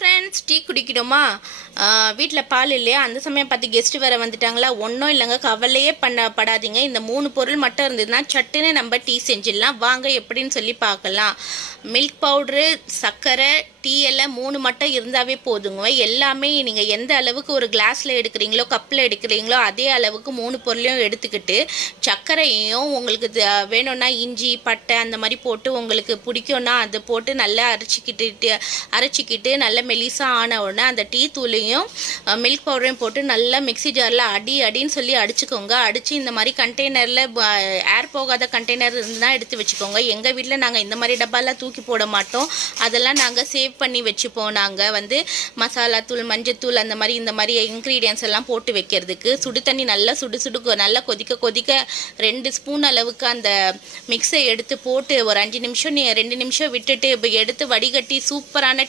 Friends, tea குடிக்கணுமா? வீட்டில் பால் இல்லையா? அந்த சமயம் பார்த்து கெஸ்ட்டு வேறு வந்துட்டாங்களா? ஒன்றும் இல்லைங்க, கவலையே படாதீங்க. இந்த 3 பொருள் மட்டும் இருந்ததுன்னா சட்டுன்னு நம்ம டீ செஞ்சிடலாம். வாங்க எப்படின்னு சொல்லி பார்க்கலாம். மில்க் பவுட்ரு, சர்க்கரை, டீ எல்லாம் 3 மட்டும் இருந்தாவே போதுங்க. எல்லாமே நீங்கள் எந்த அளவுக்கு ஒரு கிளாஸில் எடுக்கிறீங்களோ கப்பில் எடுக்கிறீங்களோ அதே அளவுக்கு 3 பொருளையும் எடுத்துக்கிட்டு சர்க்கரையும் உங்களுக்கு வேணும்னா இஞ்சி பட்டை அந்த மாதிரி போட்டு உங்களுக்கு பிடிக்கும்னா அதை போட்டு நல்லா அரைச்சிக்கிட்டு நல்லா மெலிசாக ஆன உடனே அந்த டீ தூளையும் மில்க் பவுடரையும் போட்டு நல்லா மிக்ஸி ஜாரில் அடின்னு சொல்லி அடிச்சுக்கோங்க. அடித்து இந்த மாதிரி கண்டெய்னரில் ஏர் போகாத கண்டெய்னர் இருந்தால் எடுத்து வச்சுக்கோங்க. எங்கள் வீட்டில் நாங்கள் இந்த மாதிரி டப்பாலாம் தூக்கி போட மாட்டோம். அதெல்லாம் நாங்கள் சேவ் பண்ணி வச்சுப்போம். நாங்கள் மசாலா தூள், மஞ்சத்தூள் அந்த மாதிரி இந்த மாதிரி இன்க்ரீடியன்ஸ் எல்லாம் போட்டு வைக்கிறதுக்கு சுடு தண்ணி நல்லா நல்லா கொதிக்க 2 ஸ்பூன் அளவுக்கு அந்த மிக்ஸை எடுத்து போட்டு ஒரு 5 நிமிஷம் 2 நிமிஷம் விட்டுட்டு இப்போ எடுத்து வடிகட்டி சூப்பரான